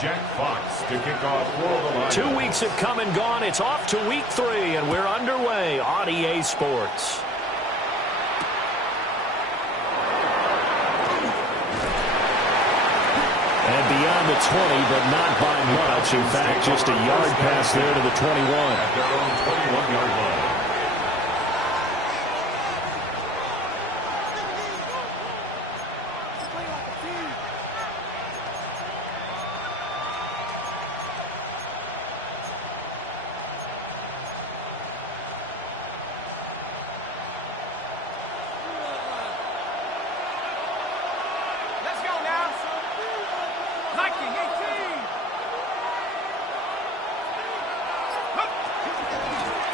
Jack Fox to kick off for the Lions. 2 weeks have come and gone. It's off to week 3, and we're underway on EA Sports. And beyond the 20, but not by much. In fact, just a yard pass there to the 21. At their own 21-yard line.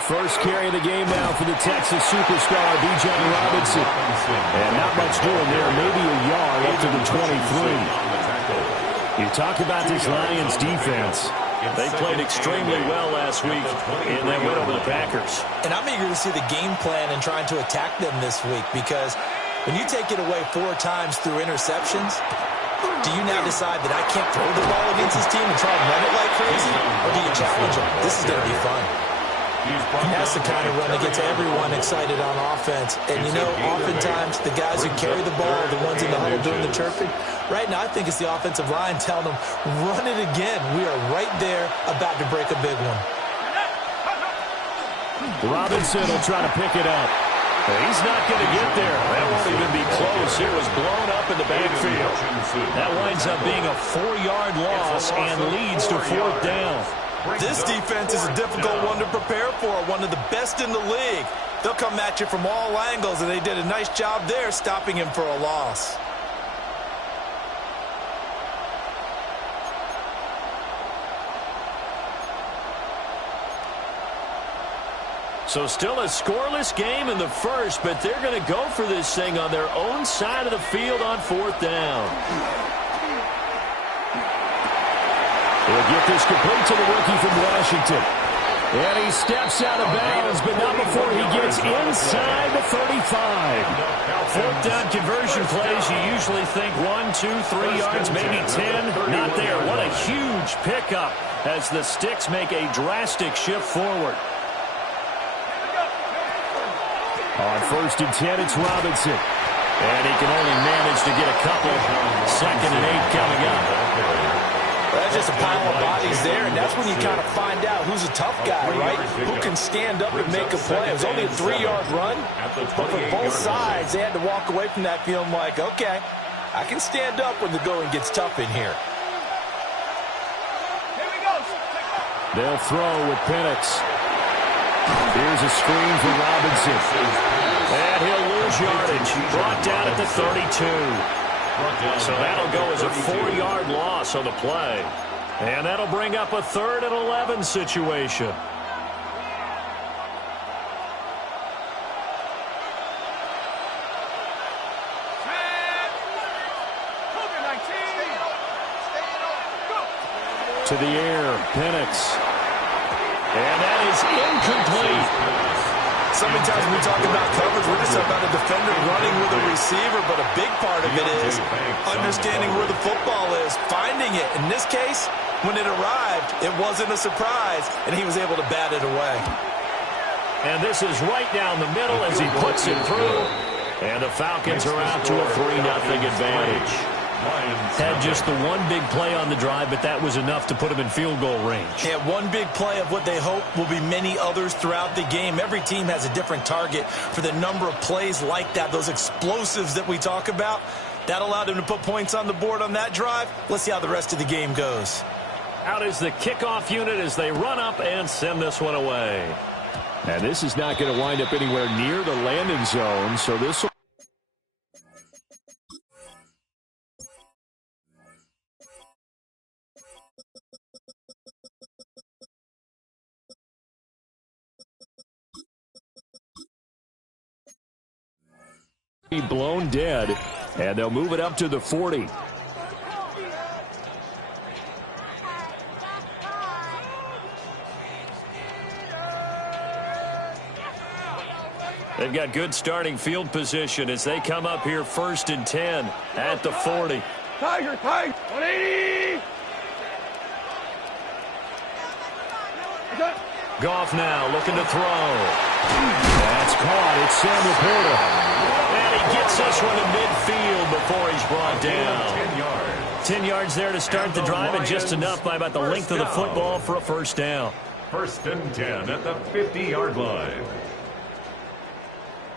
First carry of the game now for the Texas superstar, B.J. Robinson. And not much doing there, maybe a yard up to the 23. You talk about this Lions defense. They played extremely well last week in that win over the Packers. And I'm eager to see the game plan and trying to attack them this week, because when you take it away 4 times through interceptions, do you now decide that I can't throw the ball against this team and try and run it like crazy? Or do you challenge them? This is going to be fun. And that's the kind of run that gets everyone excited on offense. And, you know, oftentimes the guys who carry the ball are the ones in the huddle doing the chirping. Right now, I think it's the offensive line telling them, run it again. We are right there about to break a big one. Robinson will try to pick it up. He's not going to get there. That won't even be close. It was blown up in the backfield. That winds up being a 4-yard loss and leads to 4th down. This defense is a difficult one to prepare for, one of the best in the league. They'll come at you from all angles, and they did a nice job there stopping him for a loss. So still a scoreless game in the first, but they're going to go for this thing on their own side of the field on 4th down. He'll get this complete to the rookie from Washington. And he steps out of bounds, but not before he gets inside the 35. 4th down conversion plays, you usually think 1, 2, 3 yards, maybe 10. Not there. What a huge pickup as the Sticks make a drastic shift forward. On 1st and 10, it's Robinson. And he can only manage to get a couple. 2nd and 8 coming up. That's just a pile of bodies there, and that's when you kind of find out who's a tough guy, right? Who can stand up and make a play. It was only a 3-yard run, but for both sides, they had to walk away from that feeling like, okay, I can stand up when the going gets tough in here. They'll throw with Penix. Here's a screen for Robinson. And he'll lose yardage. Brought down at the 32. So that'll go as a 4-yard loss on the play. And that'll bring up a 3rd and 11 situation. To the air, Penix. And that is incomplete. So many times when we talk about coverage, we're just about a defender running with a receiver, but a big part of it is understanding where the football is, finding it. In this case, when it arrived, it wasn't a surprise, and he was able to bat it away. And this is right down the middle as he puts it through. And the Falcons are out to a 3-0 advantage. Had just the one big play on the drive, but that was enough to put him in field goal range. Yeah, one big play of what they hope will be many others throughout the game. Every team has a different target for the number of plays like that, those explosives that we talk about. That allowed them to put points on the board on that drive. Let's see how the rest of the game goes. Out is the kickoff unit as they run up and send this one away. And this is not going to wind up anywhere near the landing zone, so this will be blown dead, and they'll move it up to the 40. They've got good starting field position as they come up here 1st and 10 at the 40. Tiger, 180! Goff now looking to throw. That's caught. It's Sam Laporta. And he gets this one to midfield before he's brought down. 10 yards. 10 yards there to start the drive, and just enough by about the length of the football for a first down. First and 10 at the 50-yard line.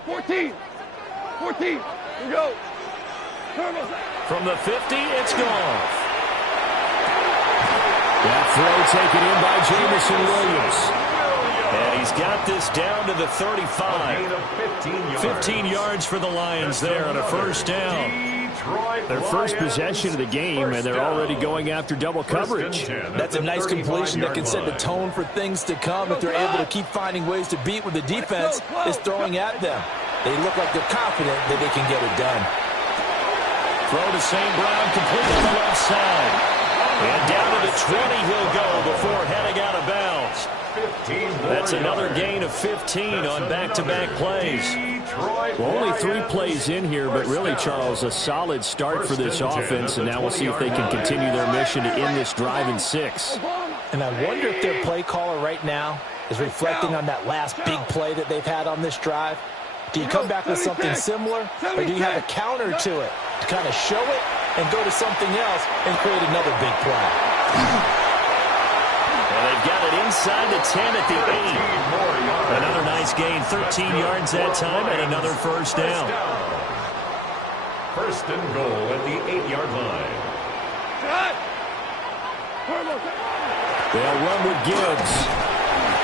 14. 14. Here we go. From the 50, it's Goff. That throw taken in by Jamison Williams. And he's got this down to the 35. 15 yards for the Lions there on a first down. Their first possession of the game, and they're already going after double coverage. That's a nice completion that can set the tone for things to come if they're able to keep finding ways to beat what the defense is throwing at them. They look like they're confident that they can get it done. Throw to St. Brown, complete on the left side. And down to the 20 he'll go before heading out of bounds. That's another gain of 15 on back-to-back plays. Well, only 3 plays in here, but really, Charles, a solid start for this offense, and now we'll see if they can continue their mission to end this drive in 6. And I wonder if their play caller right now is reflecting on that last big play that they've had on this drive. Do you come back with something similar, or do you have a counter to it to kind of show it and go to something else and create another big play? Well, they've got it inside the 10 at the 8. Another nice gain, 13 yards that time, and another first down. First and goal at the 8-yard line. They'll run with Gibbs.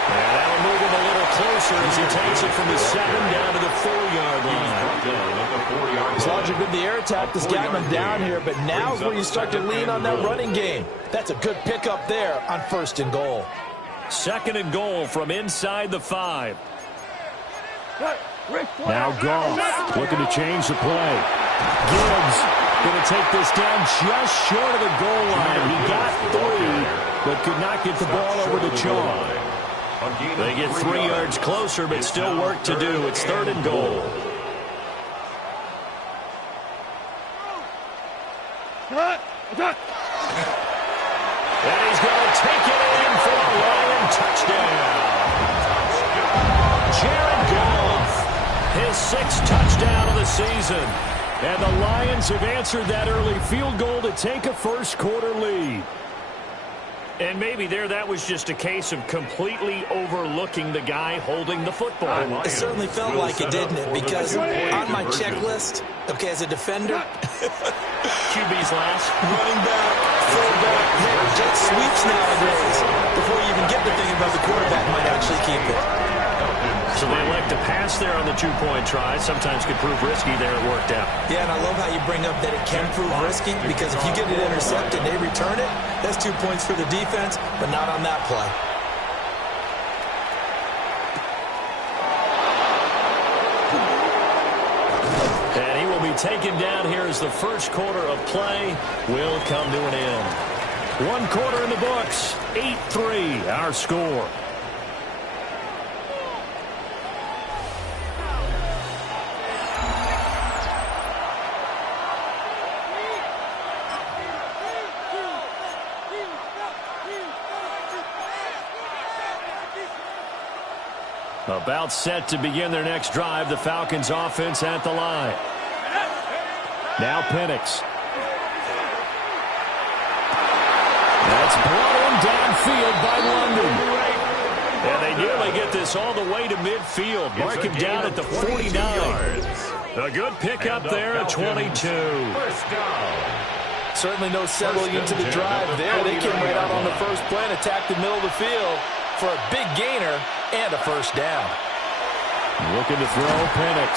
And that'll move him a little closer as he takes it from the 7 down to the 4-yard line. It's largely been the air attack that's gotten them down here, but now is where you start to lean on that running game. That's a good pickup there on first and goal. Second and goal from inside the 5. Now Goff looking to change the play. Gibbs going to take this down just short of the goal line. He got 3, but could not get the ball over the chalk. They get 3 yards closer, but still work to do. It's third and goal. And he's going to take it in for a Lion touchdown. Jared Goff, his 6th touchdown of the season. And the Lions have answered that early field goal to take a first-quarter lead. And maybe there that was just a case of completely overlooking the guy holding the football. It certainly felt like it, didn't it? Because on my checklist, okay, as a defender, QB's last. running back, fullback, jet sweeps nowadays. Before you even get to thinking about the quarterback might actually keep it. So they elect to pass there on the 2-point try. Sometimes could prove risky. There it worked out. Yeah, and I love how you bring up that it can prove risky, because if you get it intercepted and they return it, that's 2 points for the defense, but not on that play. And he will be taken down here as the first quarter of play will come to an end. 1 quarter in the books, 8-3, our score. About set to begin their next drive, the Falcons offense at the line. Now Penix. That's brought in downfield by London. And they nearly get this all the way to midfield. Mark him down at the 49. A good pickup there at 22. Certainly no settling into the drive there. They came right out on the first play and attacked the middle of the field for a big gainer and a first down. Looking to throw, Penix.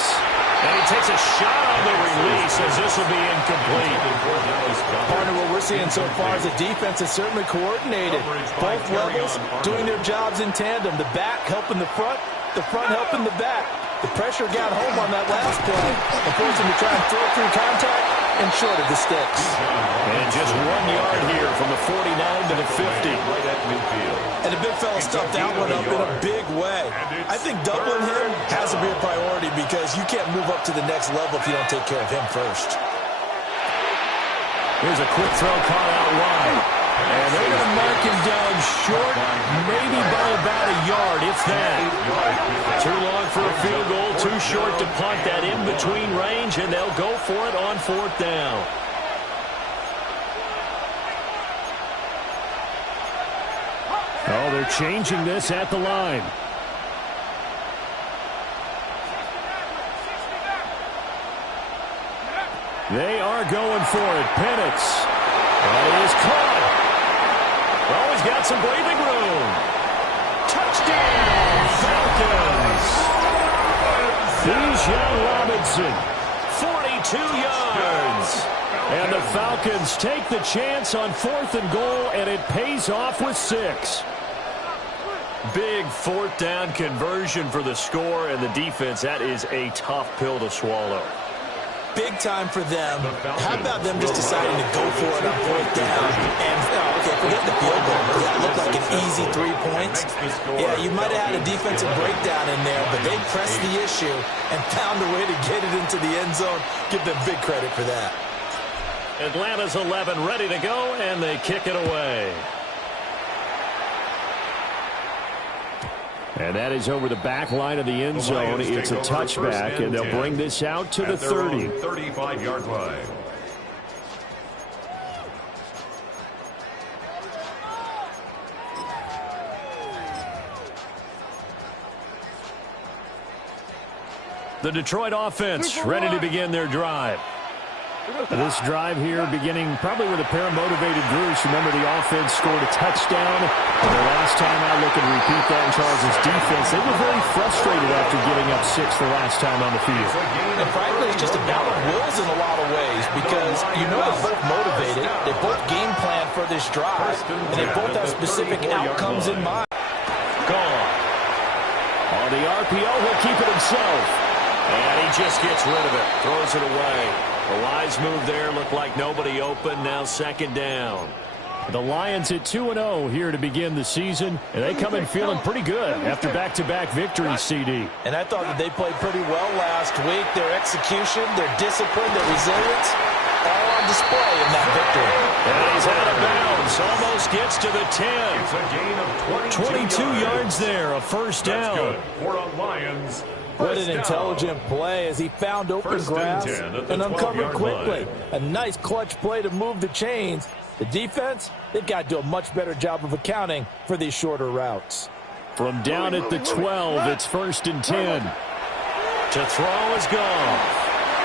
And he takes a shot on the release as this will be incomplete. Partner, what we're seeing so far is the defense is certainly coordinated. Both levels doing their jobs in tandem. The back helping the front helping the back. The pressure got home on that last play and forced him to try and throw through contact and short of the sticks. And just 1 yard here from the 49 to the 50. And the big fella stuffed that one up in a big way. I think doubling him has to be a priority, because you can't move up to the next level if you don't take care of him first. Here's a quick throw caught out wide. And they're going to mark him down short, maybe by about a yard. if that. Too long for a field goal, too short to punt that in between range, and they'll go for it on 4th down. Oh, they're changing this at the line. They are going for it. Penix. That is caught. Oh, he's got some breathing room. Touchdown, Falcons. Bijan Robinson, 42 yards. And the Falcons take the chance on 4th and goal, and it pays off with 6. Big 4th down conversion for the score, and the defense, that is a tough pill to swallow. Big time for them. How about them just deciding to go for it on 4th down? And, okay, forget the field goal. That looked like an easy 3 points. Yeah, you might have had a defensive breakdown in there, but they pressed the issue and found a way to get it into the end zone. Give them big credit for that. Atlanta's 11 ready to go, and they kick it away. And that is over the back line of the end zone. It's a touchback, and they'll bring this out to the 30. 35-yard line. The Detroit offense ready to begin their drive. This drive here beginning probably with a pair of motivated groups. Remember, the offense scored a touchdown. And the last time I look and repeat that in Charles' defense, they were very frustrated after giving up 6 the last time on the field. And frankly, it's just a battle of wills in a lot of ways because you know they're both motivated. They both game plan for this drive, and they both have specific outcomes in mind. Gone. On the RPO, he'll keep it himself. And he just gets rid of it, throws it away. A wise move there, looked like nobody open, now 2nd down. The Lions at 2-0 here to begin the season, and they come in feeling pretty good after back-to-back victories, CD. And I thought that they played pretty well last week. Their execution, their discipline, their resilience, all on display in that victory. And he's out of bounds, almost gets to the 10. It's a gain of 22 yards there, a 1st down. That's good for the Lions. What an intelligent play as he found open grass and uncovered quickly. A nice clutch play to move the chains. The defense, they've got to do a much better job of accounting for these shorter routes. From down at the 12, it's 1st and 10. To throw is gone.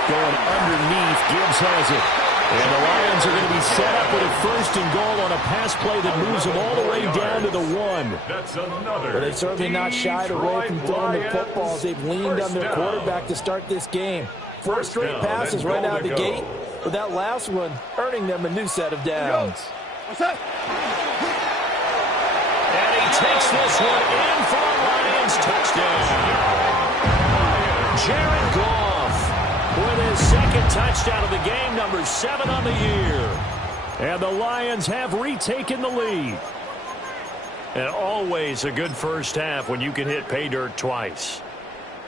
Going underneath, Gibbs has it. And the Lions are going to be set up with a 1st and goal on a pass play that moves them all the way down to the 1. That's another. But they've certainly not shied away from throwing the footballs. They've leaned on their quarterback to start this game. 4 straight passes right out of the gate, with that last one earning them a new set of downs. And he takes this one in for a Lions touchdown. Jared Goff with his 2nd touchdown of the game, number 7 on the year. And the Lions have retaken the lead. And always a good first half when you can hit pay dirt twice.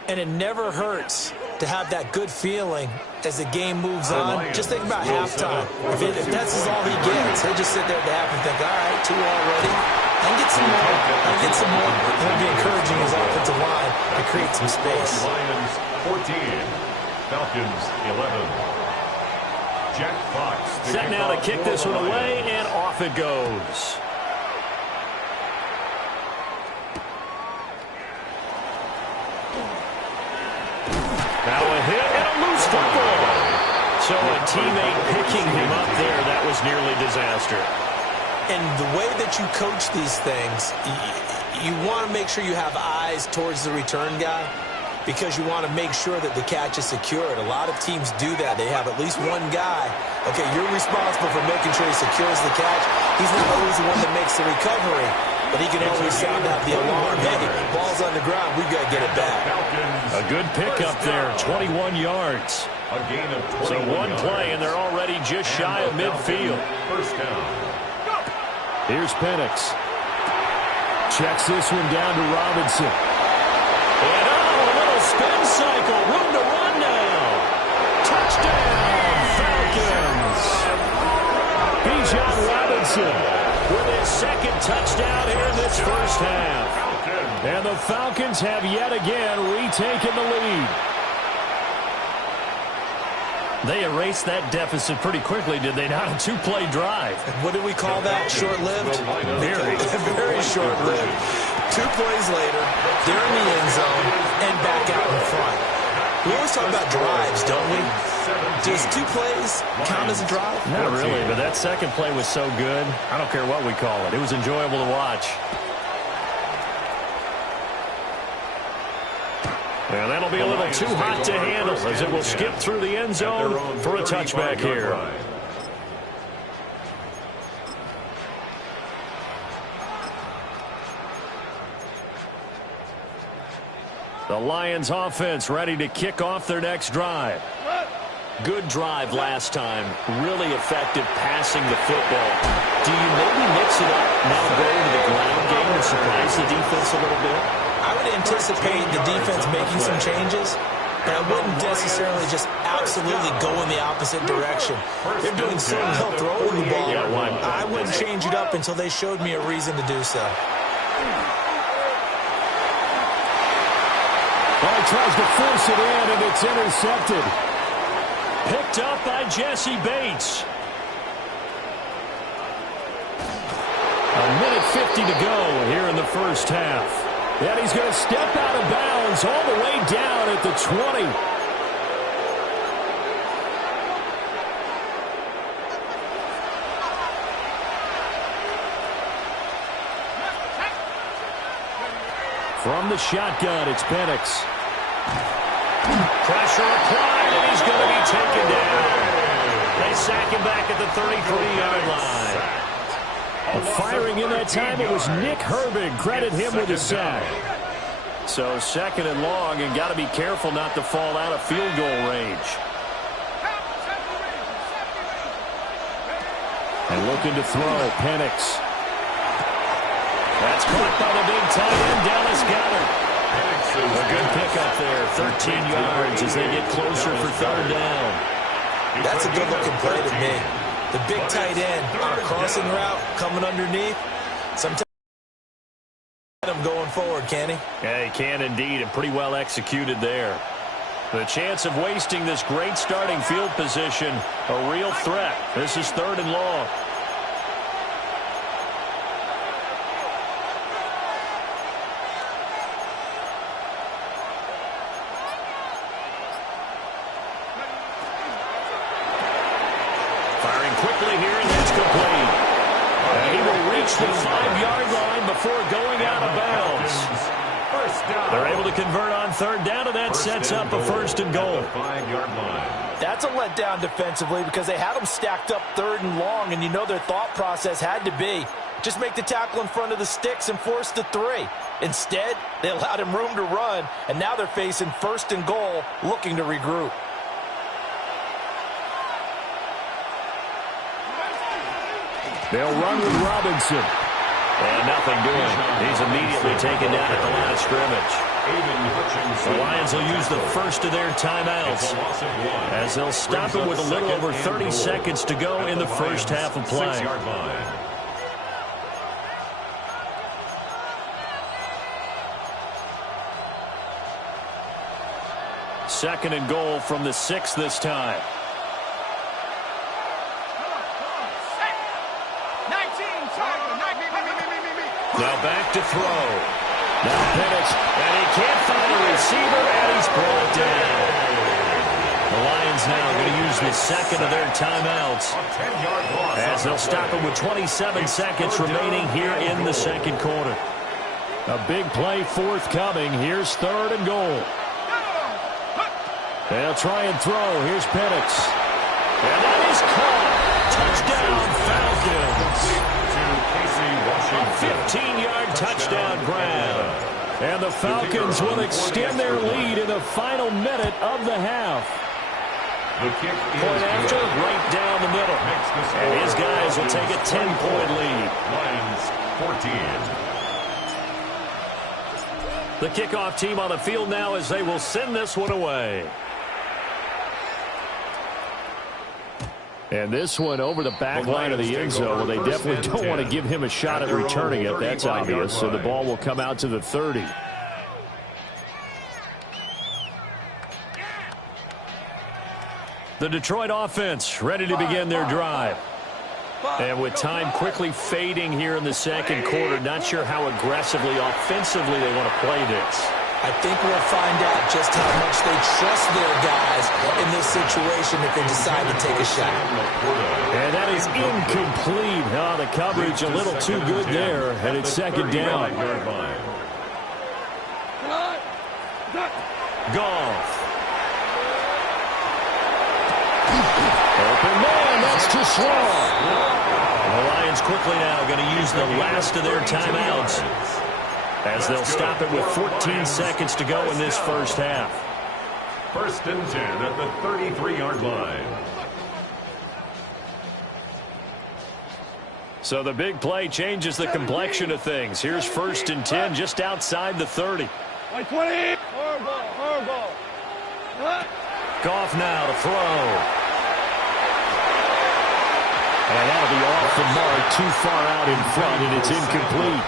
And it never hurts to have that good feeling as the game moves on. Just think about halftime. If that's all he gets, he'll just sit there at the half and think, all right, 2 already. I can get some more. I can get some more. And he'll be encouraging his offensive line to create some space. Lions 14. Falcons 11. Jack Fox. Set now to kick this one away, and off it goes. Now a hit and a loose football. So a teammate picking him up there, that was nearly disaster. And the way that you coach these things, you want to make sure you have eyes towards the return guy, because you want to make sure that the catch is secured. A lot of teams do that. They have at least one guy. Okay, you're responsible for making sure he secures the catch. He's not always the one that makes the recovery, but he can always sound out the alarm. Hey, ball's on the ground. We've got to get it back. A good pickup there, 21 yards. A gain of 21 So one play, and they're already just shy of midfield. 1st down. Here's Penix. Checks this one down to Robinson. And a little spin cycle. Room to run now. Touchdown, Falcons. Bijan Robinson with his 2nd touchdown here in this first half. And the Falcons have yet again retaken the lead. They erased that deficit pretty quickly, did they not? A two-play drive. What do we call that? Short-lived? Very short-lived. 2 plays later, they're in the end zone and back out in front. We always talk about drives, don't we? Does 2 plays count as a drive? Not really, but that second play was so good. I don't care what we call it. It was enjoyable to watch. And that'll be a little too hot to handle as it will skip through the end zone for a touchback here. The Lions offense ready to kick off their next drive. Good drive last time. Really effective passing the football. Do you maybe mix it up, now go to the ground game and surprise the defense a little bit? I would anticipate the defense making some changes, but I wouldn't necessarily just absolutely go in the opposite direction. They're doing so well throwing the ball. I wouldn't change it up until they showed me a reason to do so. Well, he tries to force it in, and it's intercepted. Picked up by Jesse Bates. A minute 50 to go here in the first half. And he's going to step out of bounds all the way down at the 20. From the shotgun, it's Penix. Pressure applied, and he's going to be taken down. They sack him back at the 33-yard line. Firing in that time, it was Nick Herbig. Credit him with a sack. So second and long, and got to be careful not to fall out of field goal range. And looking to throw, Penix. That's caught by the big tight end, Dallas Goedert. A good pickup there, 13 yards as they get closer for third down. That's a good-looking play to me. The big tight end on a crossing route coming underneath. Sometimes him going forward, can he? Yeah, he can indeed, and pretty well executed there. The chance of wasting this great starting field position, a real threat. This is third and long. Quickly here, and that's complete. And he will reach the 5-yard line before going out of bounds. They're able to convert on third down, and that sets up a first and goal. That's a letdown defensively because they had them stacked up third and long, and you know their thought process had to be just make the tackle in front of the sticks and force the 3. Instead, they allowed him room to run, and now they're facing first and goal, looking to regroup. They'll run with Robinson. And nothing doing. He's immediately taken down at the line of scrimmage. The Lions will use the first of their timeouts as they'll stop him with a little over 30 seconds to go in the first half of play. Second and goal from the 6 this time. Now back to throw. Now Penix, and he can't find a receiver, and he's brought down. The Lions now going to use the second of their timeouts as they'll stop him with 27 seconds remaining here in the second quarter. A big play forthcoming. Here's third and goal. They'll try and throw. Here's Penix. And that is caught. Touchdown, Falcons. A 15-yard touchdown grab. And the Falcons will extend their lead in the final minute of the half. Point after, right down the middle. And his guys will take a 10-point lead. Lions 14. The kickoff team on the field now as they will send this one away. And this one over the back line of the end zone. Well, they definitely don't want to give him a shot at returning it. That's obvious. So the ball will come out to the 30. The Detroit offense ready to begin their drive. And with time quickly fading here in the second quarter, not sure how aggressively, offensively they want to play this. I think we'll find out just how much they trust their guys in this situation if they decide to take a shot. And that is incomplete. Oh, the coverage a little too good there, and it's second down. Goff. Open man, that's too small. The Lions quickly now going to use the last of their timeouts, as they'll stop it with 14 seconds to go in this first half. 1st and 10 at the 33-yard line. So the big play changes the complexion of things. Here's 1st and 10 just outside the 30. 20. Horrible. Goff now to throw. And that'll be off the mark, too far out in front, and it's incomplete.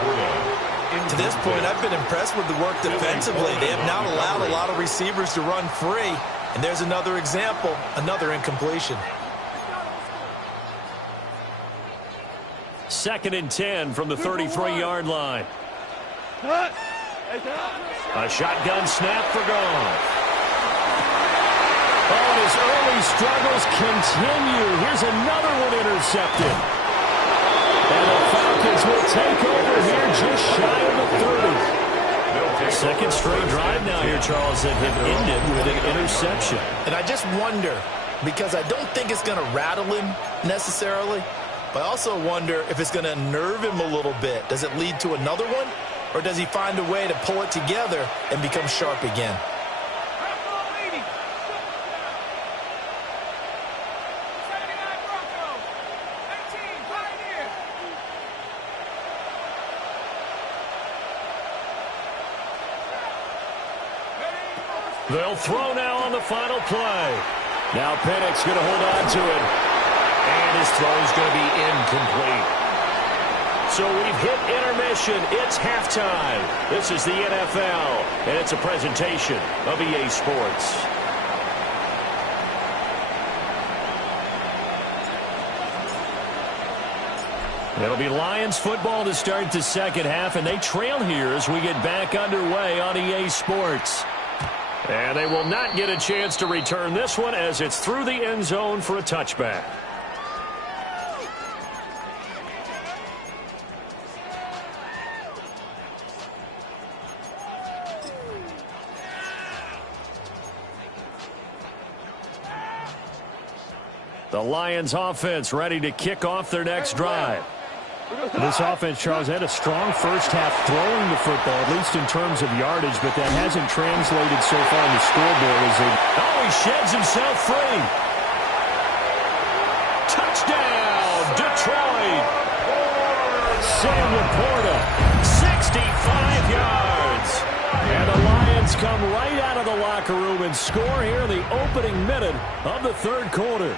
To this point, I've been impressed with the work defensively. They have not allowed a lot of receivers to run free. And there's another example, another incompletion. 2nd and 10 from the 33-yard line. A shotgun snap for Goff. Oh, and his early struggles continue. Here's another one intercepted. And the Falcons will take over here just shy of the 30. Second straight drive now here, Charles, that have ended with an interception. And I just wonder, because I don't think it's going to rattle him necessarily, but I also wonder if it's going to nerve him a little bit. Does it lead to another one? Or does he find a way to pull it together and become sharp again? They'll throw now on the final play. Now Pennick's going to hold on to it. And his throw is going to be incomplete. So we've hit intermission. It's halftime. This is the NFL, and it's a presentation of EA Sports. It'll be Lions football to start the second half, and they trail here as we get back underway on EA Sports. And they will not get a chance to return this one as it's through the end zone for a touchback. The Lions offense ready to kick off their next drive. This offense, Charles, had a strong first half throwing the football, at least in terms of yardage, but that hasn't translated so far on the scoreboard as they... Oh, he sheds himself free. Touchdown, Detroit. Sam Laporta, 65 yards. And the Lions come right out of the locker room and score here in the opening minute of the third quarter.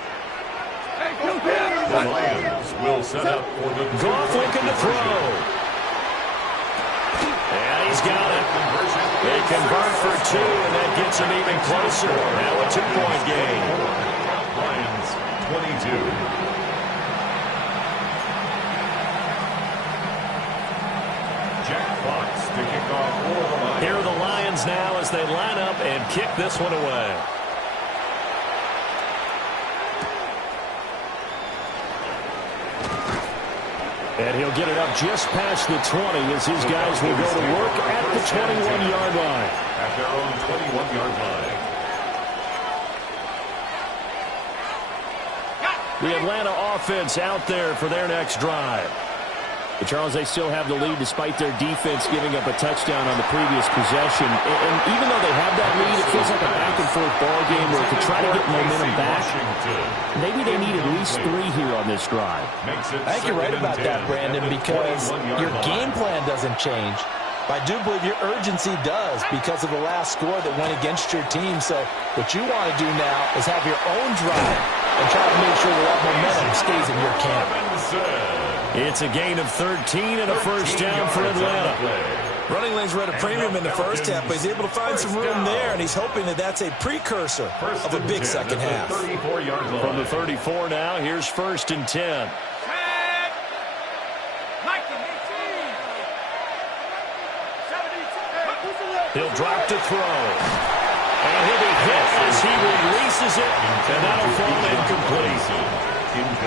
The Lions will set up for the Goff looking to throw. And he's got it. They convert for two, and that gets him even closer. Now a 2-point game. Lions 22. Jack Fox to kick off for the Lions. Here are the Lions now as they line up and kick this one away. And he'll get it up just past the 20 as his guys will go to work at the 21-yard line. At their own 21-yard line. The Atlanta offense out there for their next drive. But Charles, they still have the lead despite their defense giving up a touchdown on the previous possession. And even though they have that lead, it feels like a back-and-forth ball game where to try to get momentum back, maybe they need at least 3 here on this drive. I think you're right about that, Brandon, because your game plan doesn't change. But I do believe your urgency does because of the last score that went against your team. So what you want to do now is have your own drive and try to make sure that momentum stays in your camp. It's a gain of 13 and a first down for Atlanta. Running lanes were at a premium in the first half, but he's able to find some room there, and he's hoping that that's a precursor of a big second half. From the 34 now, here's 1st and 10. He'll drop to throw. And he'll be hit as he releases it, and that'll fall incomplete.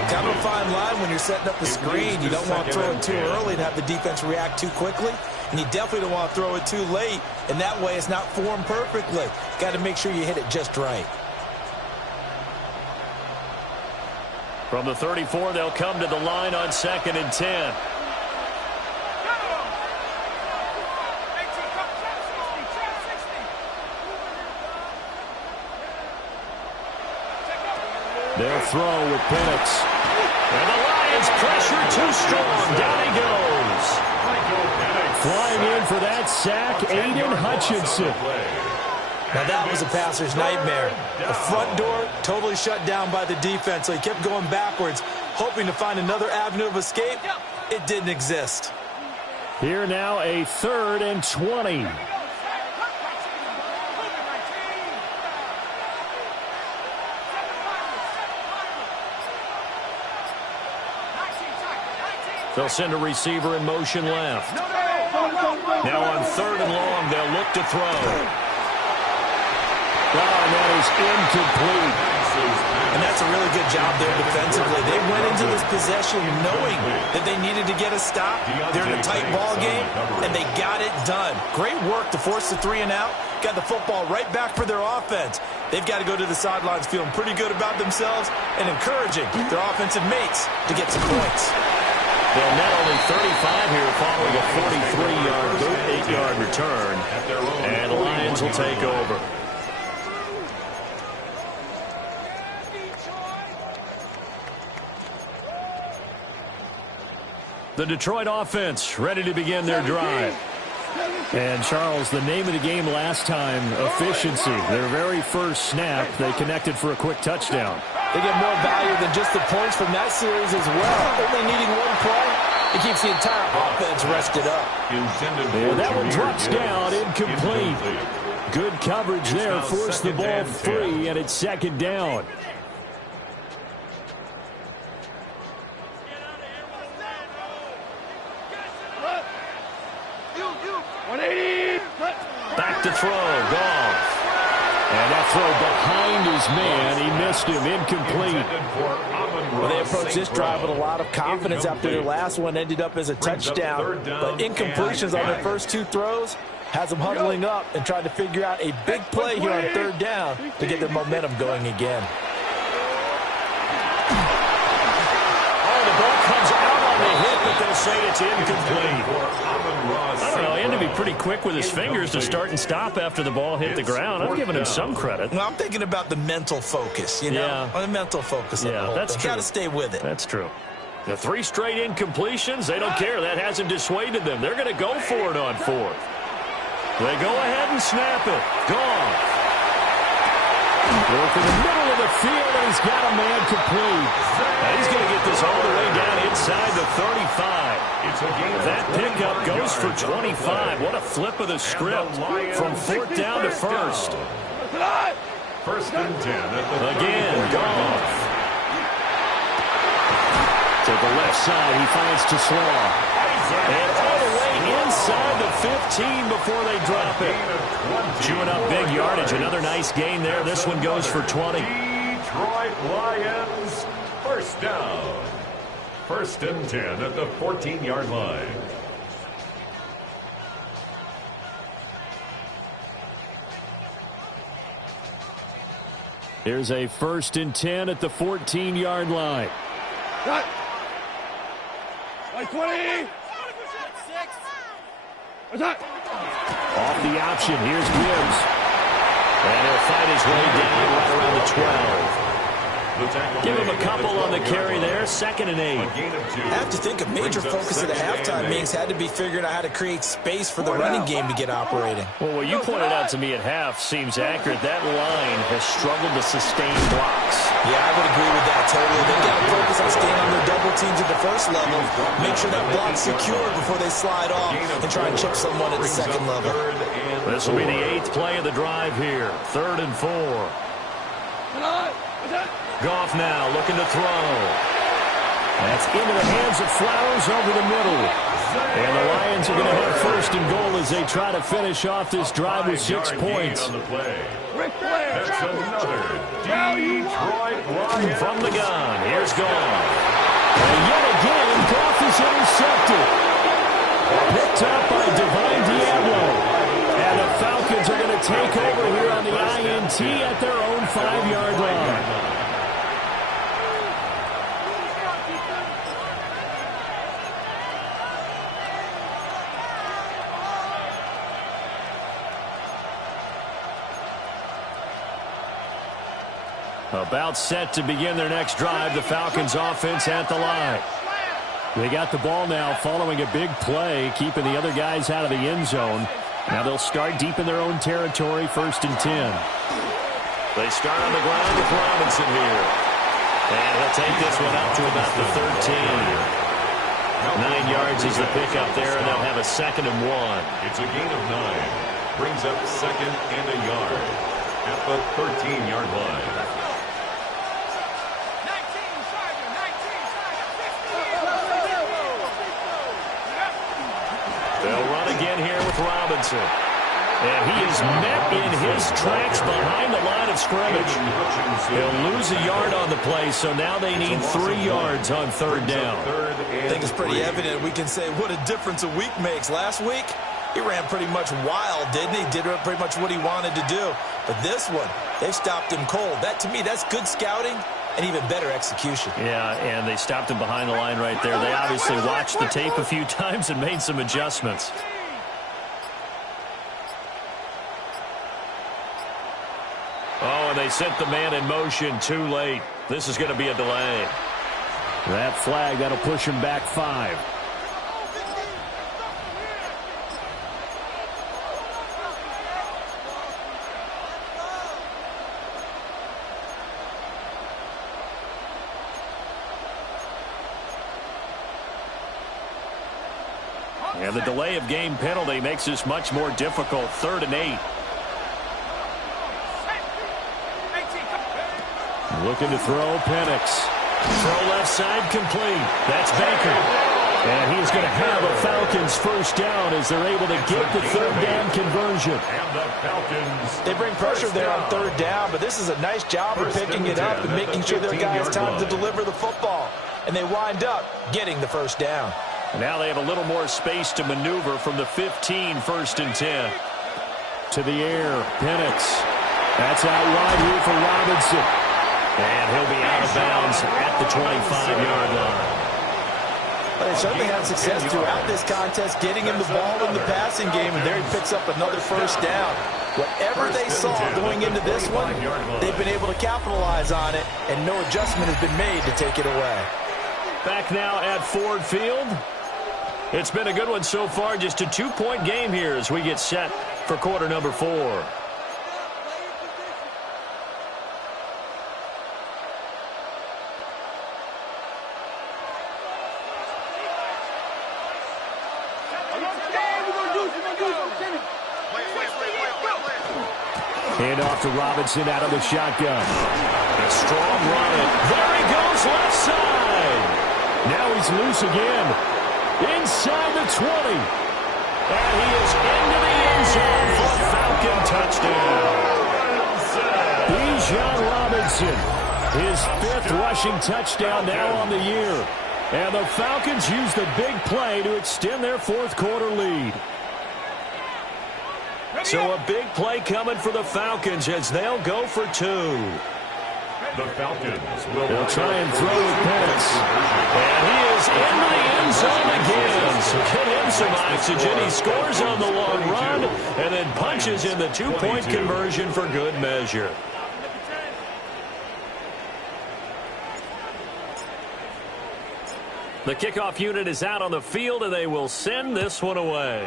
Kind of a fine line when you're setting up the screen. You don't want to throw it too early and have the defense react too quickly, and you definitely don't want to throw it too late, and that way it's not formed perfectly. Got to make sure you hit it just right. From the 34, they'll come to the line on 2nd and 10. They'll throw with Penix. And the Lions pressure too strong. Down he goes. Flying in for that sack, Aiden Hutchinson. Now that was a passer's nightmare. The front door totally shut down by the defense, so he kept going backwards, hoping to find another avenue of escape. It didn't exist. Here now a 3rd and 20. They'll send a receiver in motion left. Now on 3rd and long, they'll look to throw. Oh, and that is incomplete. And that's a really good job there defensively. They went into this possession knowing that they needed to get a stop. They're in a tight ball game, and they got it done. Great work to force the 3 and out. Got the football right back for their offense. They've got to go to the sidelines feeling pretty good about themselves and encouraging their offensive mates to get some points. They'll net only 35 here following a 43-yard, 8-yard return. And the Lions will take over. The Detroit offense ready to begin their drive. And, Charles, the name of the game last time, efficiency. Their very first snap, they connected for a quick touchdown. They get more value than just the points from that series as well. Only needing one play, it keeps the entire offense rested up. And that one drops down, incomplete. Good coverage there, forced the ball free, and it's 2nd down. Back to throw, Goff. And that throw behind his man. He missed him, incomplete. Well, they approached this drive with a lot of confidence after their last one ended up as a touchdown. But incompletions on their first 2 throws has them huddling up and trying to figure out a big play here on 3rd down to get their momentum going again. Oh, the ball comes out on the hit, but they'll say it's incomplete. I don't know, he had to be pretty quick with his fingers to start and stop after the ball hit the ground. I'm giving him some credit. Well, I'm thinking about the mental focus, you know, the mental focus. Yeah, that's true. Got to stay with it. That's true. The 3 straight incompletions, they don't care. That hasn't dissuaded them. They're going to go for it on 4th. They go ahead and snap it. Gone. Work in the middle of the field, and he's got a man complete. And he's going to get this all the way down inside the 35. That pickup goes for 25. What a flip of the script from 4th down to 1st. 1st and 10. Again, Goff. To the left side, he finds Toussaint. And all the way inside the 15 before they drop it. Chewing up big yardage. Another nice gain there. This one goes for 20. Detroit Lions, 1st down. 1st and 10 at the 14-yard line. Here's a 1st and 10 at the 14-yard line. Cut. 20. Off the option, here's Gibbs. And he'll fight his way down right around the 12. Give him a couple on the carry there. 2nd and 8. I have to think a major focus of the halftime meetings had to be figuring out how to create space for the running game to get operating. Well, what you pointed out to me at half seems accurate. That line has struggled to sustain blocks. Yeah, I would agree with that totally. They've got to focus on staying on their double teams at the first level, make sure that block's secure before they slide off and try and chip someone at the second level. This will be the 8th play of the drive here. 3rd and 4. Goff now looking to throw. That's into the hands of Flowers over the middle. And the Lions are going to have 1st and goal as they try to finish off this drive with 6 points. That's another Detroit Lions. From the gun, here's Goff. And yet again, Goff is intercepted. Picked up by Divine Diablo. And the Falcons are going to take over here on the INT at their own 5-yard line. About set to begin their next drive, the Falcons offense at the line. They got the ball now following a big play, keeping the other guys out of the end zone. Now they'll start deep in their own territory, 1st and 10. They start on the ground with Robinson here. And he'll take this one up to about the 13. 9 yards is the pickup there, and they'll have a 2nd and 1. It's a gain of 9. Brings up 2nd and a yard at the 13-yard line. They'll run again here with Robinson. And he is met in his tracks behind the line of scrimmage. He'll lose a yard on the play, so now they need 3 yards on 3rd down. I think it's pretty evident. We can say what a difference a week makes. Last week, he ran pretty much wild, didn't he? Did pretty much what he wanted to do. But this one, they stopped him cold. That, to me, that's good scouting and even better execution. Yeah, and they stopped him behind the line right there. They obviously watched the tape a few times and made some adjustments. Oh, and they sent the man in motion too late. This is going to be a delay. That flag, that'll push him back 5. And the delay of game penalty makes this much more difficult. 3rd and 8. Looking to throw, Penix. Throw left side complete. That's Baker. And he's going to have a Falcons 1st down as they're able to get the 3rd down conversion. And the Falcons. They bring pressure there on 3rd down, but this is a nice job of picking it up and making sure their guys time to deliver the football. And they wind up getting the 1st down. Now they have a little more space to maneuver from the 15, 1st and 10. To the air, Penix. That's out wide here for Robinson. And he'll be out of bounds at the 25-yard line. But they certainly had success throughout this contest, getting him the ball in the passing game, and there he picks up another 1st down. Whatever they saw going into this one, they've been able to capitalize on it, and no adjustment has been made to take it away. Back now at Ford Field. It's been a good one so far. Just a 2-point game here as we get set for quarter number 4. Hand off to Robinson out of the shotgun. A strong run. There he goes left side. Now he's loose again. Inside the 20. And he is into the end zone for a Falcon touchdown. Bijan Robinson, his 5th rushing touchdown now on the year. And the Falcons use the big play to extend their 4th quarter lead. So a big play coming for the Falcons as they'll go for 2. The Falcons will try and throw with Penix. And he is into the end zone again. So get him some oxygen. He scores on the long run and then punches in the 2-point conversion for good measure. The kickoff unit is out on the field, and they will send this one away.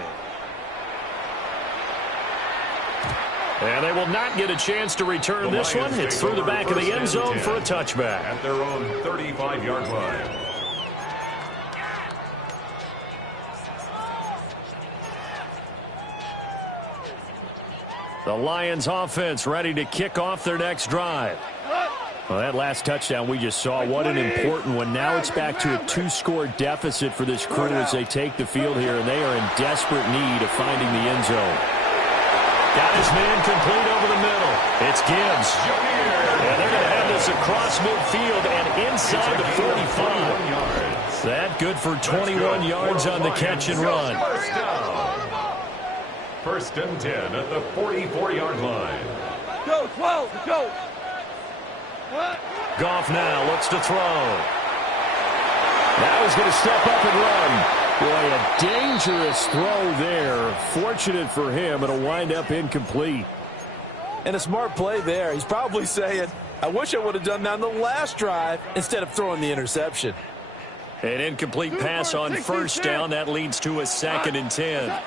And they will not get a chance to return this one. It's through the back of the end zone for a touchback. At their own 35-yard line. The Lions offense ready to kick off their next drive. Well, that last touchdown we just saw, what an important one. Now it's back to a 2-score deficit for this crew as they take the field here, and they are in desperate need of finding the end zone. Got his man complete over the middle. It's Gibbs. And they're going to have this across midfield and inside the 35. That good for 21 yards on the catch and run. First and 10 at the 44-yard line. Go, 12, go. Goff now looks to throw. Now he's going to step up and run. Boy, a dangerous throw there. Fortunate for him, it'll wind up incomplete. And a smart play there. He's probably saying, I wish I would have done that on the last drive instead of throwing the interception. An incomplete pass on first down. That leads to a 2nd and 10.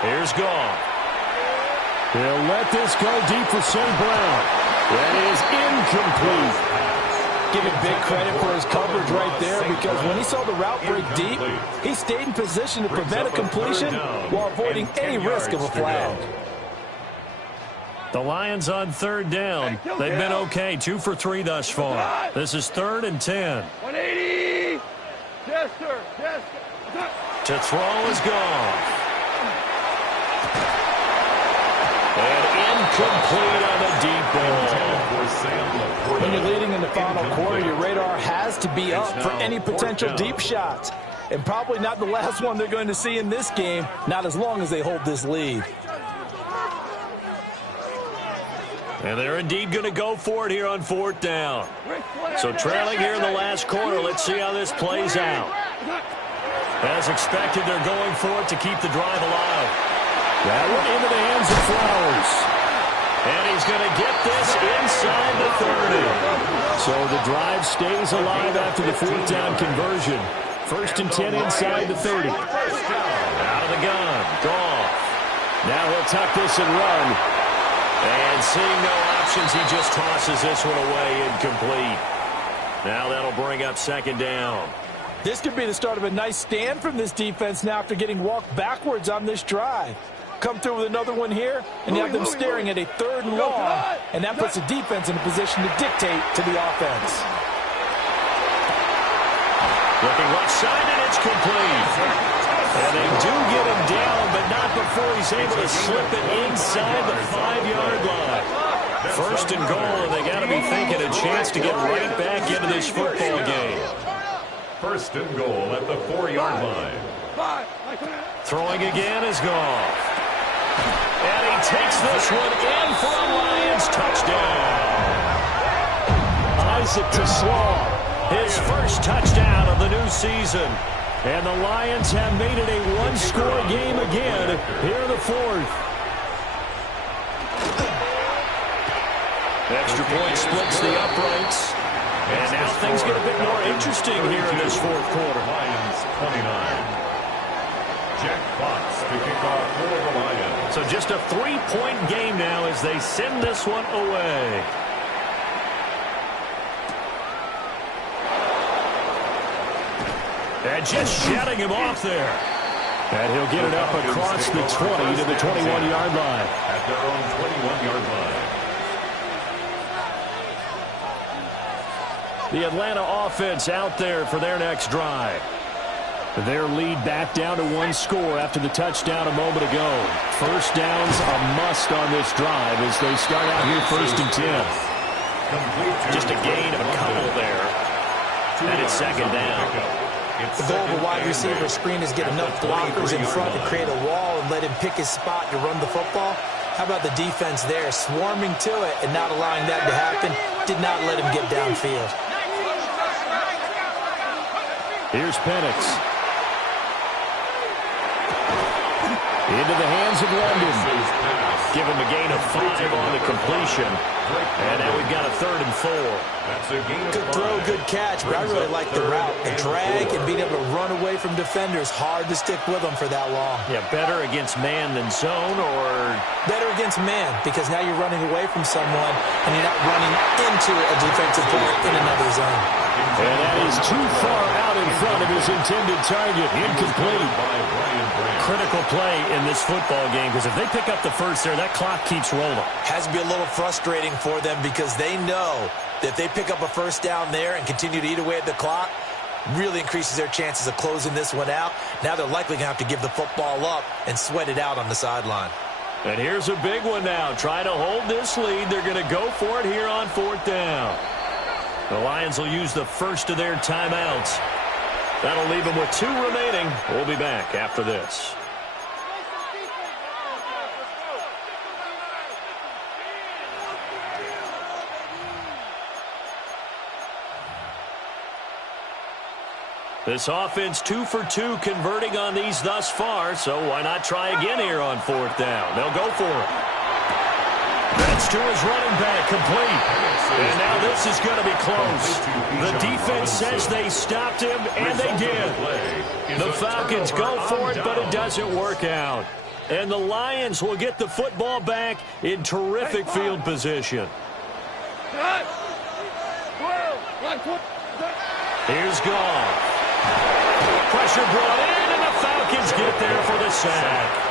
Here's Goff. He'll let this go deep for St. Brown. That is incomplete. Give him big credit for his coverage right there, because when he saw the route break deep, he stayed in position to prevent a completion while avoiding any risk of a flag. The Lions on 3rd down. They've been okay, 2 for 3 thus far. This is 3rd and 10. 180. Yes, sir. Yes, sir. To throw is Goff. And incomplete on the deep ball. When you're leading in the final quarter, your radar has to be up for any potential deep shots. And probably not the last one they're going to see in this game, not as long as they hold this lead. And they're indeed going to go for it here on 4th down. So trailing here in the last quarter, let's see how this plays out. As expected, they're going for it to keep the drive alive. That one into the hands of Flowers. And he's going to get this inside the 30. So the drive stays alive after the 4th down conversion. 1st and 10 inside the 30. Out of the gun, Goff. Now he'll tuck this and run. And seeing no options, he just tosses this one away incomplete. Now that'll bring up 2nd down. This could be the start of a nice stand from this defense now after getting walked backwards on this drive. Come through with another one here, and you have them staring at a 3rd and long, and that puts the defense in a position to dictate to the offense. Looking left side, and it's complete. And they do get him down, but not before he's able to slip it inside the 5-yard line. 1st and goal, and they got to be thinking a chance to get right back into this football game. 1st and goal at the 4-yard line. Throwing again is Goff. And he takes this one in for a Lions touchdown. Isaac to Slaw, his first touchdown of the new season. And the Lions have made it a 1-score game again here in the 4th. Extra point splits the uprights. And now things get a bit more interesting here in this 4th quarter. Lions 29. Jack Fox to kick off for the Lions. So just a 3-point game now as they send this one away. And just shutting him off there. And he'll get it up across the 20 to the 21-yard line. At their own 21-yard line. The Atlanta offense out there for their next drive. Their lead back down to 1 score after the touchdown a moment ago. 1st down's a must on this drive as they start out here 1st and 10. Just a gain of a couple there. And it's 2nd down. The goal of a wide receiver screen is get enough blockers in front to create a wall and let him pick his spot to run the football. How about the defense there, swarming to it and not allowing that to happen? Did not let him get downfield. Here's Penix. Into the hands of London. Give him a gain of 5 on the completion. And now we've got a 3rd and 4. Good throw, good catch, but I really like the route. The drag and being able to run away from defenders. Hard to stick with them for that long. Yeah, better against man than zone, or? Better against man, because now you're running away from someone and you're not running into a defensive player in another zone. And that is too far out in front of his intended target. Incomplete. Critical play in this football game, because if they pick up the first there, that clock keeps rolling. Has to be a little frustrating for them, because they know that if they pick up a first down there and continue to eat away at the clock, really increases their chances of closing this one out. Now they're likely going to have to give the football up and sweat it out on the sideline. And here's a big one now. Try to hold this lead. They're going to go for it here on 4th down. The Lions will use the first of their timeouts. That'll leave them with 2 remaining. We'll be back after this. This offense 2 for 2 converting on these thus far, so why not try again here on 4th down? They'll go for it. That's to his running back, complete. And now this is going to be close. The defense says they stopped him, and they did. The Falcons go for it, but it doesn't work out. And the Lions will get the football back in terrific field position. Here's Goff. Pressure brought in, and the Falcons get there for the sack.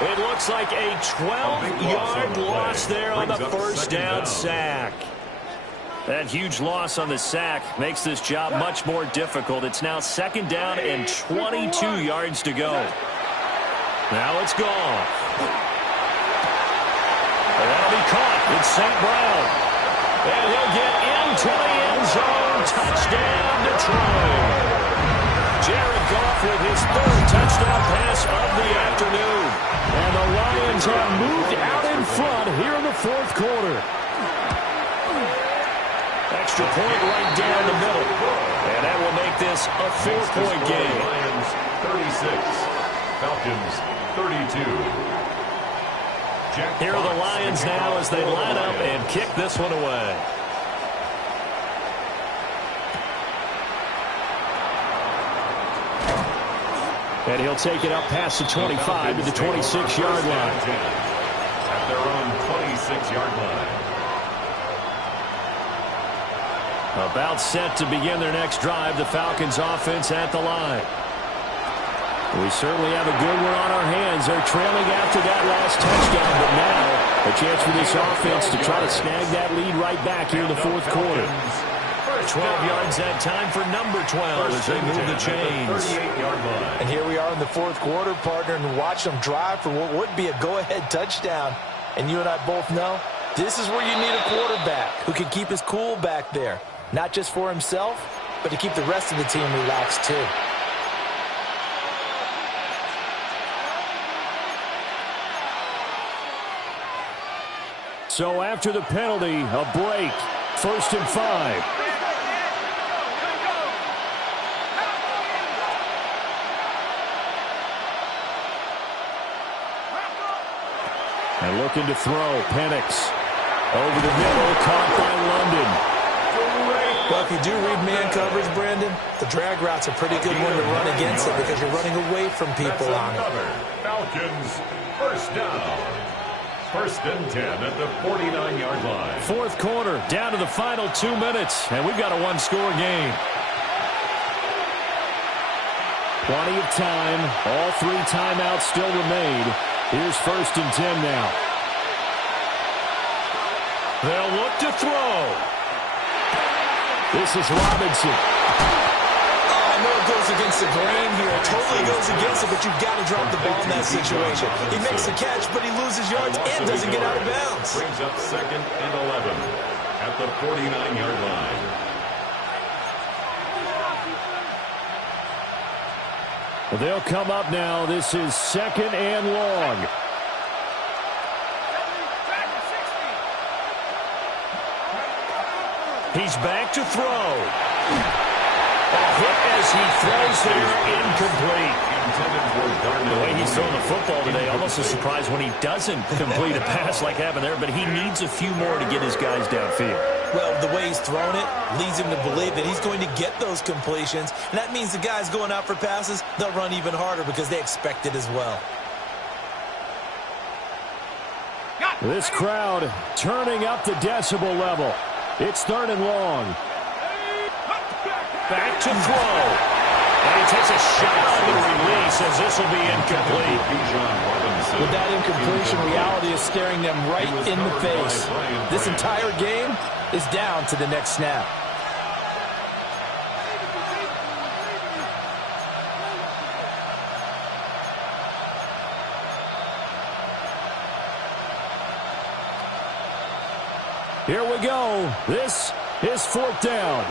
It looks like a 12-yard loss there on the first down sack. That huge loss on the sack makes this job much more difficult. It's now 2nd down and 22 yards to go. Now it's Goff. That'll be caught. It's St. Brown. And he'll get into the end zone. Touchdown, Detroit. Jared Goff with his 3rd touchdown pass of the afternoon. And the Lions have moved out in front here in the 4th quarter. Extra point right down the middle. And that will make this a 4-point game. Lions 36, Falcons 32. Here are the Lions now as they line up and kick this one away. And he'll take it up past the 25 to the 26-yard line. At their own 26-yard line. About set to begin their next drive, the Falcons offense at the line. We certainly have a good one on our hands. They're trailing after that last touchdown, but now a chance for this offense to try to snag that lead right back here in the 4th quarter. 12 yards that time for number 12 as they move the chains. And here we are in the 4th quarter, partner, and watch them drive for what would be a go-ahead touchdown. And you and I both know this is where you need a quarterback who can keep his cool back there. Not just for himself, but to keep the rest of the team relaxed too. So after the penalty, a break. 1st and 5. And looking to throw, Penix. Over the middle, caught by London. Well, if you do read man coverage, Brandon, the drag route's a pretty good one to run against it because you're running away from people on it. Falcons 1st down. 1st and 10 at the 49-yard line. 4th quarter, down to the final 2 minutes, and we've got a 1-score game. Plenty of time. All 3 timeouts still remain. Here's 1st and 10 now. They'll look to throw. This is Robinson. I know it goes against the grain here. It totally goes against it, but you've got to drop the ball in that situation. He makes the catch, but he loses yards and doesn't get out of bounds. Brings up 2nd and 11 at the 49-yard line. They'll come up now. This is 2nd and long. He's back to throw. A hit as he throws there, incomplete. Intended for The way he's throwing the football today, almost a surprise when he doesn't complete a pass like happened there, but he needs a few more to get his guys downfield. Well, the way he's thrown it leads him to believe that he's going to get those completions, and that means the guys going out for passes, they'll run even harder because they expect it as well. This crowd turning up the decibel level. It's 3rd and long. Back to throw. And he takes a shot on the release as this will be incomplete. With that incompletion, reality is staring them right in the face. This entire game is down to the next snap. Here we go. This is 4th down.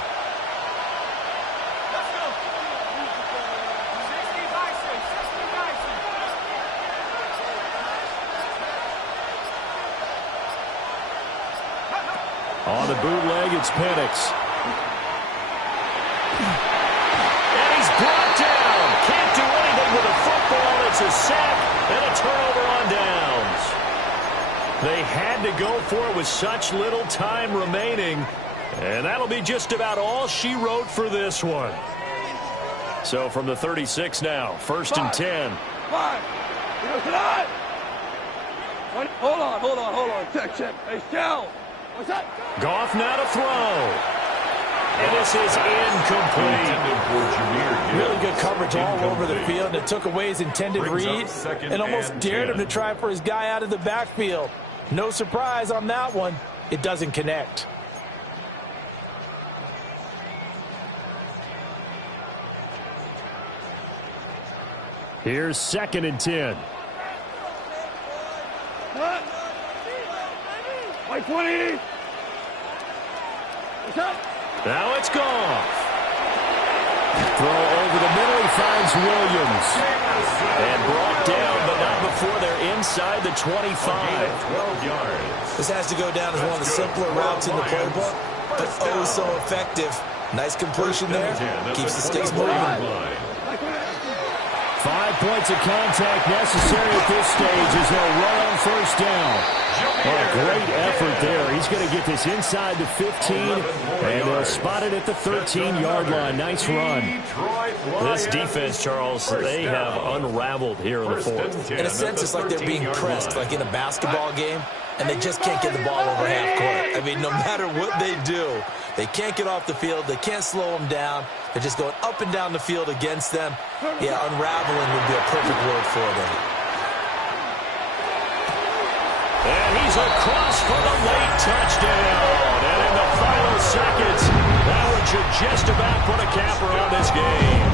On the bootleg, it's Penix. And he's brought down. Can't do anything with a football. It's a sack and a turnover on downs. They had to go for it with such little time remaining. And that'll be just about all she wrote for this one. So from the 36 now, 1st and 10. 5. Hold on. Check. Hey, Shell. What's that? Goff now to throw. And this is incomplete. Really good coverage all over the field, and it took away his intended read and almost dared him to try for his guy out of the backfield. No surprise on that one. It doesn't connect. Here's 2nd and 10. White 20. What's up? Now it's Goff. Throw over the middle. He finds Williams. And brought down, but not before they're inside the 25. 12 yards. This has to go down as one of the simpler routes in the playbook, but oh so effective. Nice completion there. Keeps the sticks moving. 5 points of contact necessary at this stage as they'll run on 1st down. Oh, great effort there. He's going to get this inside the 15, and they'll spot it at the 13-yard line. Nice run. This defense, Charles, they have unraveled here in the 4th. In a sense, it's like they're being pressed, like in a basketball game, and they just can't get the ball over half court. I mean, no matter what they do, they can't get off the field. They can't slow them down. They're just going up and down the field against them. Yeah, unraveling would be a perfect word for them. And he's across for the late touchdown. And in the final seconds, that one should just about put a capper on this game.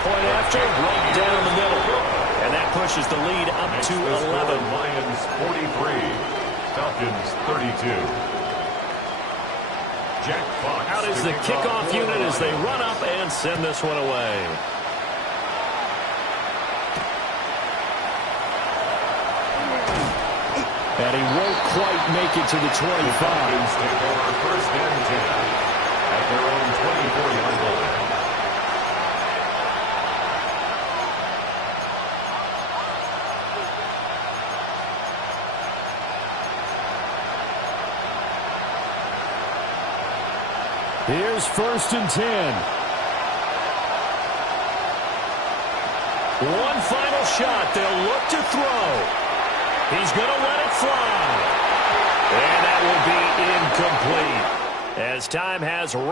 Point after, right down the middle. And that pushes the lead up to 11. Lions 43, Falcons 32. Jack Fox Out is the kickoff unit as they run up and send this one away. And he won't quite make it to the 25. Falcons take over 1st and 10 at their own 24-yard line. Here's 1st and 10. One final shot. They'll look to throw. He's going to let it fly. And that will be incomplete as time has